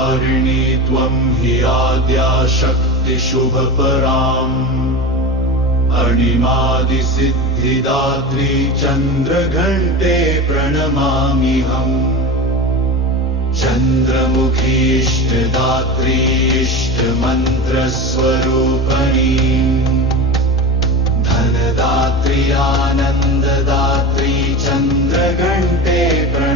कारिणी त्वं हि आद्या शक्तिशुभपराम् अणिमादिसिद्धिदात्री चन्द्रघण्टे प्रणमाम्यहम् चन्द्रमुखी इष्टदात्री इष्टमन्त्रस्वरूपिणी धनदात्री आनन्ददात्री चन्द्रघण्टे प्रणमाम्यहम्